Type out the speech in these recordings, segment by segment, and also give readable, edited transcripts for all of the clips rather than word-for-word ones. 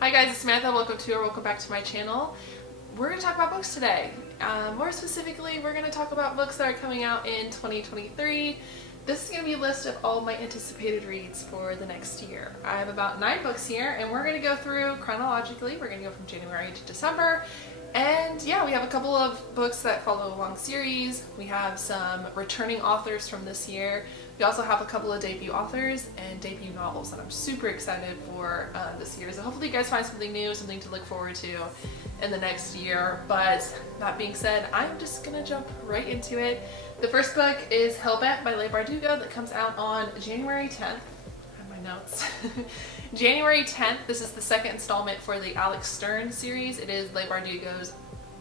Hi guys, it's Samantha. Welcome back to my channel. We're going to talk about books today. More specifically, we're going to talk about books that are coming out in 2023. This is going to be a list of all my anticipated reads for the next year. I have about 9 books here, and we're going to go through chronologically. We're going to go from January to December. And yeah, we have a couple of books that follow a long series. We have some returning authors from this year. We also have a couple of debut authors and debut novels that I'm super excited for this year. So hopefully you guys find something new, something to look forward to in the next year. But that being said, I'm just gonna jump right into it. The first book is Hellbent by Leigh Bardugo that comes out on January 10th. I have my notes. January 10th, this is the second installment for the Alex Stern series. It is Leigh Bardugo's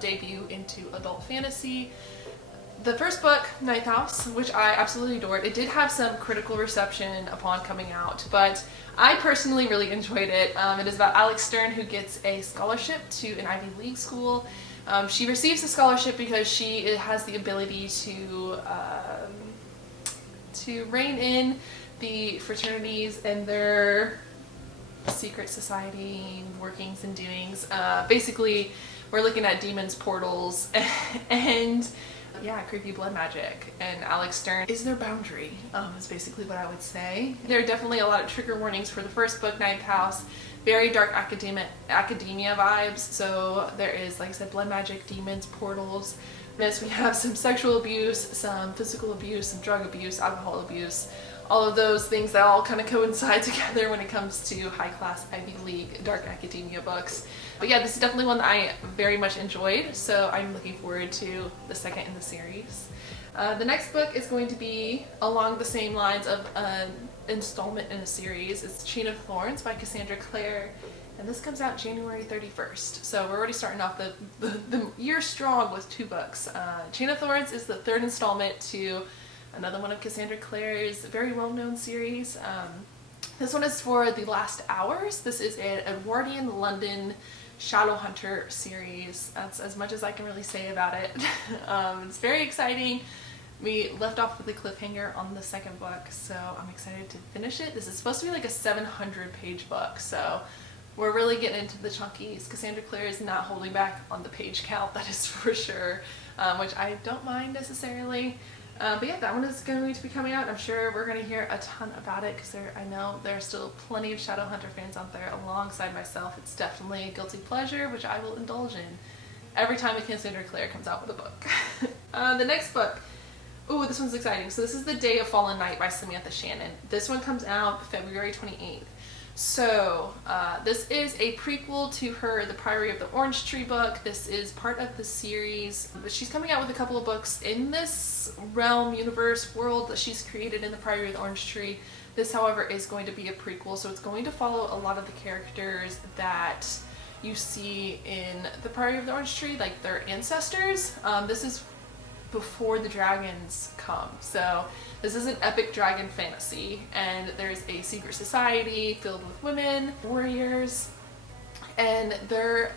debut into adult fantasy. The first book, Ninth House, which I absolutely adored, it did have some critical reception upon coming out, but I personally really enjoyed it. It is about Alex Stern, who gets a scholarship to an Ivy League school. She receives the scholarship because she has the ability to rein in the fraternities and their secret society workings and doings. Basically, we're looking at demons, portals, and yeah, creepy blood magic, and Alex Stern is their boundary, is basically what I would say. There are definitely a lot of trigger warnings for the first book, Ninth House. Very dark academia vibes, so there is, like I said, blood magic, demons, portals. Yes, we have some sexual abuse, some physical abuse, some drug abuse, alcohol abuse, all of those things that all kind of coincide together when it comes to high-class Ivy League dark academia books. But yeah, this is definitely one that I very much enjoyed, so I'm looking forward to the second in the series. The next book is going to be along the same lines of an installment in a series. It's Chain of Thorns by Cassandra Clare, and this comes out January 31st. So we're already starting off the year strong with 2 books. Chain of Thorns is the 3rd installment to another one of Cassandra Clare's very well-known series. This one is for The Last Hours. This is an Edwardian London Shadowhunter series. That's as much as I can really say about it. It's very exciting. We left off with a cliffhanger on the second book, so I'm excited to finish it. This is supposed to be like a 700-page book, so we're really getting into the chunkies. Cassandra Clare is not holding back on the page count, that is for sure, which I don't mind necessarily. But yeah, that one is going to be coming out. I'm sure we're going to hear a ton about it because I know there are still plenty of Shadowhunter fans out there alongside myself. It's definitely a guilty pleasure, which I will indulge in every time a Cassandra Clare comes out with a book. The next book, ooh, this one's exciting. So this is The Day of Fallen Night by Samantha Shannon. This one comes out February 28th. So this is a prequel to her The Priory of the Orange Tree book. This is part of the series. She's coming out with a couple of books in this realm, universe, world that she's created in The Priory of the Orange Tree. This, however, is going to be a prequel, so it's going to follow a lot of the characters that you see in The Priory of the Orange Tree, like their ancestors. This is before the dragons come. So this is an epic dragon fantasy, and there's a secret society filled with women, warriors, and their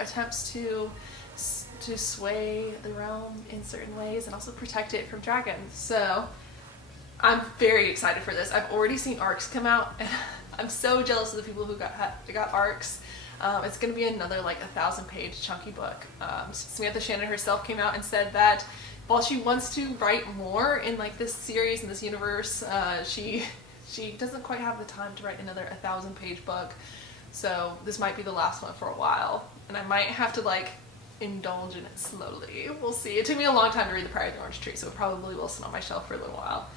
attempts to sway the realm in certain ways and also protect it from dragons. So I'm very excited for this. I've already seen arcs come out, and I'm so jealous of the people who got arcs. It's going to be another like 1,000-page chunky book. Samantha Shannon herself came out and said that while she wants to write more in like this series and this universe, she doesn't quite have the time to write another 1,000-page book. So this might be the last one for a while, and I might have to like indulge in it slowly. We'll see. It took me a long time to read The Priory of the Orange Tree, so it probably will sit on my shelf for a little while.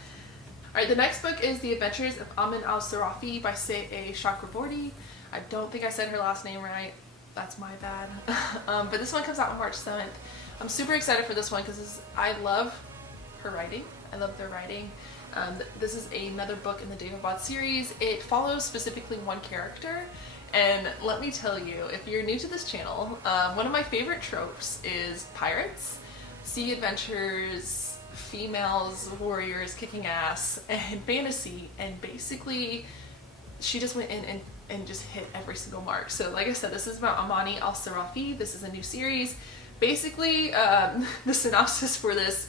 Alright, the next book is The Adventures of Amani alsarafi by Say Chakraborty. I don't think I said her last name right. That's my bad. But this one comes out on March 7th. I'm super excited for this one because I love her writing. I love their writing. This is another book in the David Bond series. It follows specifically one character. And let me tell you, if you're new to this channel, one of my favorite tropes is pirates, sea adventures, females, warriors kicking ass, and fantasy. And basically, she just went in and just hit every single mark. So like I said, this is about Amani alsarafi. This is a new series. Basically, the synopsis for this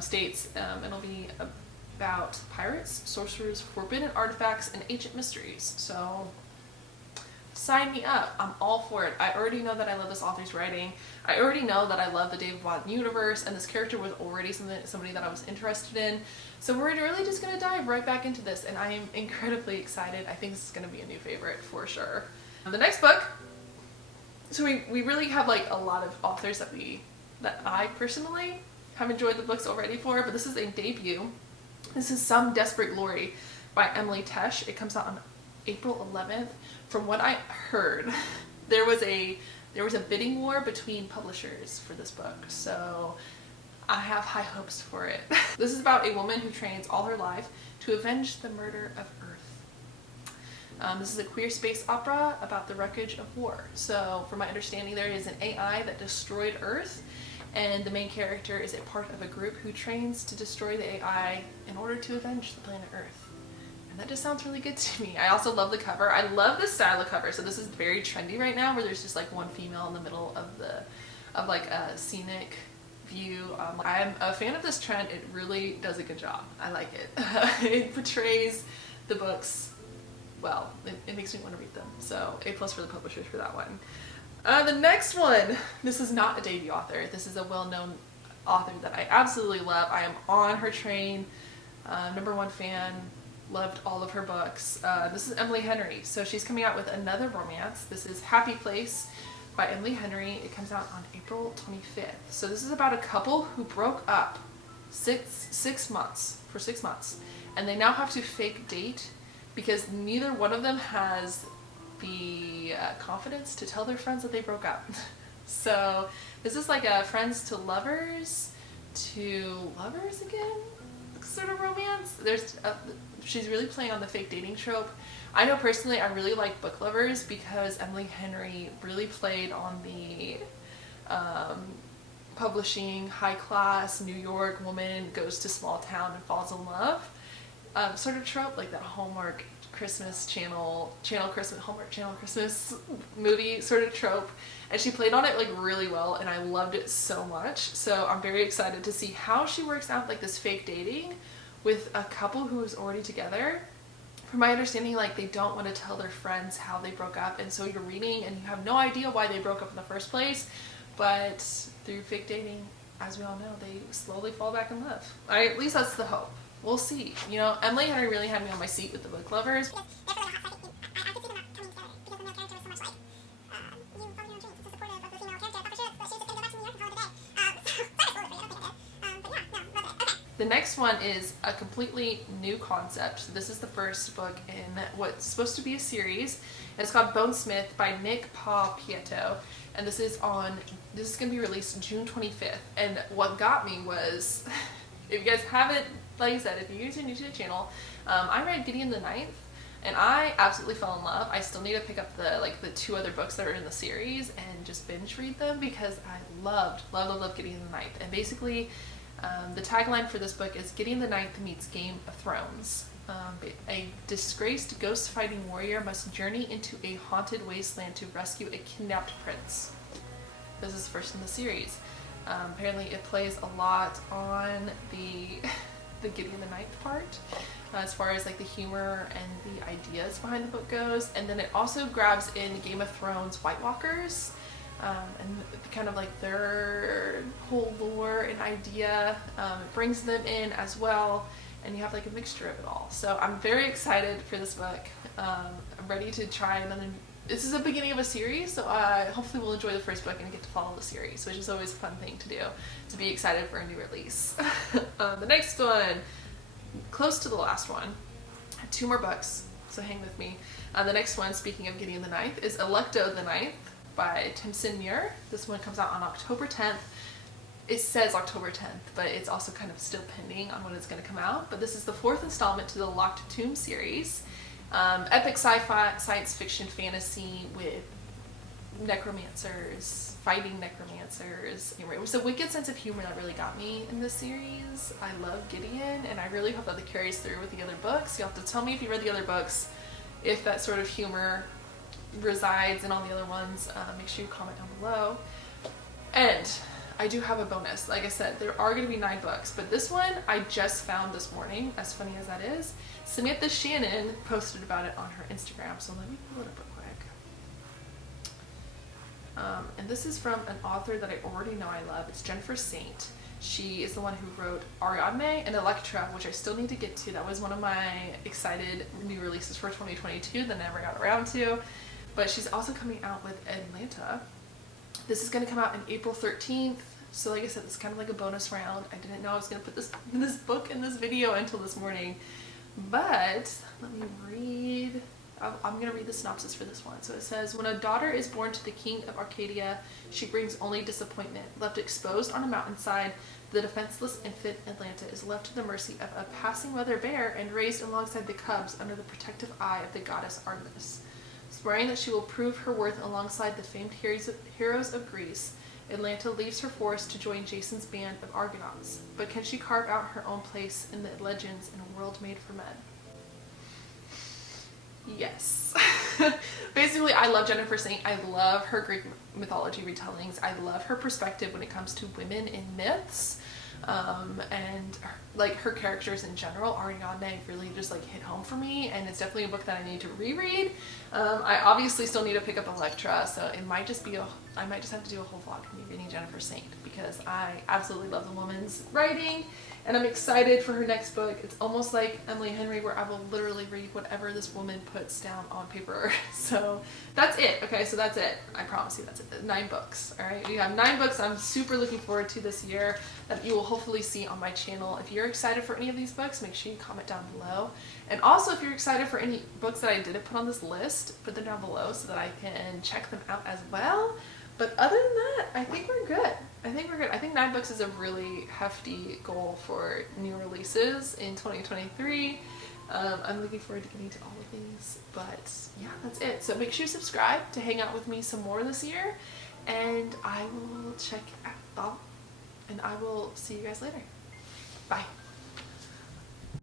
states it'll be about pirates, sorcerers, forbidden artifacts, and ancient mysteries. So sign me up. I'm all for it. I already know that I love this author's writing. I already know that I love the David Watt universe, and this character was already somebody that I was interested in. So we're really just going to dive right back into this, and I am incredibly excited. I think this is going to be a new favorite for sure. The next book, so we really have like a lot of authors that I personally have enjoyed the books already for, but this is a debut. This is Some Desperate Glory by Emily Tesh. It comes out on April 11th. From what I heard, there was a bidding war between publishers for this book, so I have high hopes for it. This is about a woman who trains all her life to avenge the murder of Earth. This is a queer space opera about the wreckage of war. So from my understanding, there is an AI that destroyed Earth, and the main character is a part of a group who trains to destroy the AI in order to avenge the planet Earth. And that just sounds really good to me. I also love the cover. I love this style of cover. So this is very trendy right now, where there's just like one female in the middle of like a scenic view. I'm a fan of this trend. It really does a good job. I like it. It portrays the books well. It makes me want to read them. So A+ for the publishers for that one. The next one, this is not a debut author. This is a well-known author that I absolutely love. I am on her train. #1 fan. Loved all of her books. This is Emily Henry. So she's coming out with another romance. This is Happy Place by Emily Henry. It comes out on April 25th. So this is about a couple who broke up for 6 months, and they now have to fake date because neither one of them has the confidence to tell their friends that they broke up. So this is like a friends to lovers again sort of romance. She's really playing on the fake dating trope. I know personally I really like Book Lovers because Emily Henry really played on the publishing, high class New York woman goes to small town and falls in love sort of trope, like that Hallmark Christmas Hallmark Channel Christmas movie sort of trope, and she played on it like really well, and I loved it so much. So I'm very excited to see how she works out like this fake dating with a couple who is already together. From my understanding, like they don't want to tell their friends how they broke up, and so you're reading and you have no idea why they broke up in the first place, but through fake dating, as we all know, they slowly fall back in love. At least that's the hope. We'll see. You know, Emily Henry really had me on my seat with the Book Lovers. The next one is a completely new concept. So this is the first book in what's supposed to be a series. It's called Bonesmith by Nick Pieto, and this is going to be released June 25th. And what got me was, if you guys haven't, like I said, if you guys are new to the channel, I read Gideon the Ninth, and I absolutely fell in love. I still need to pick up the 2 other books that are in the series and just binge read them because I loved Gideon the Ninth. And basically, the tagline for this book is Gideon the Ninth meets Game of Thrones. A disgraced ghost-fighting warrior must journey into a haunted wasteland to rescue a kidnapped prince. This is first in the series. Apparently it plays a lot on the Gideon the Ninth part, as far as like the humor and the ideas behind the book goes. And then it also grabs in Game of Thrones White Walkers, and kind of like their whole lore and idea. It brings them in as well, and you have like a mixture of it all. So I'm very excited for this book. I'm ready to try another. This is the beginning of a series, so hopefully we'll enjoy the first book and get to follow the series, which is always a fun thing to do, to be excited for a new release. The next one, close to the last one, 2 more books, so hang with me. The next one, speaking of Gideon the Ninth, is Electo the Ninth by Timson Muir. This one comes out on October 10th. It says October 10th, but it's also kind of still pending on when it's going to come out. But this is the 4th installment to the Locked Tomb series. Epic sci-fi, science fiction fantasy with necromancers, fighting necromancers. Anyway, it was a wicked sense of humor that really got me in this series. I love Gideon, and I really hope that it carries through with the other books. You'll have to tell me if you read the other books, if that sort of humor resides in all the other ones. Make sure you comment down below. And I do have a bonus. Like I said, there are going to be 9 books, but this one I just found this morning, as funny as that is. Samantha Shannon posted about it on her Instagram, so let me pull it up real quick. And this is from an author that I already know I love. It's Jennifer Saint. She is the one who wrote Ariadne and Electra, which I still need to get to. That was one of my excited new releases for 2022 that I never got around to. But she's also coming out with Atlanta. This is going to come out on April 13th. So like I said, it's kind of like a bonus round. I didn't know I was going to put this book in this video until this morning. But let me read. I'm going to read the synopsis for this one. So it says, when a daughter is born to the king of Arcadia, she brings only disappointment. Left exposed on a mountainside, the defenseless infant Atlanta is left to the mercy of a passing mother bear and raised alongside the cubs under the protective eye of the goddess Artemis. Swearing that she will prove her worth alongside the famed heroes of Greece, Atlanta leaves her forest to join Jason's band of Argonauts. But can she carve out her own place in the legends in a world made for men? Yes. Basically, I love Jennifer Saint. I love her Greek mythology retellings. I love her perspective when it comes to women in myths. And like her characters in general. Ariadne really just like hit home for me, and it's definitely a book that I need to reread. I obviously still need to pick up Electra, so it might just be I might just have to do a whole vlog of me reading Jennifer Saint, because I absolutely love the woman's writing, and I'm excited for her next book. It's almost like Emily Henry, where I will literally read whatever this woman puts down on paper. So that's it. Okay, so that's it. I promise you that's it. 9 books. All right, we have 9 books I'm super looking forward to this year that you will hopefully see on my channel. If you're excited for any of these books, make sure you comment down below. And also, if you're excited for any books that I didn't put on this list, put them down below so that I can check them out as well. But other than that, I think we're good. I think 9 books is a really hefty goal for new releases in 2023. I'm looking forward to getting to all of these. But yeah, that's it. So make sure you subscribe to hang out with me some more this year. And I will check out, and I will see you guys later. Bye.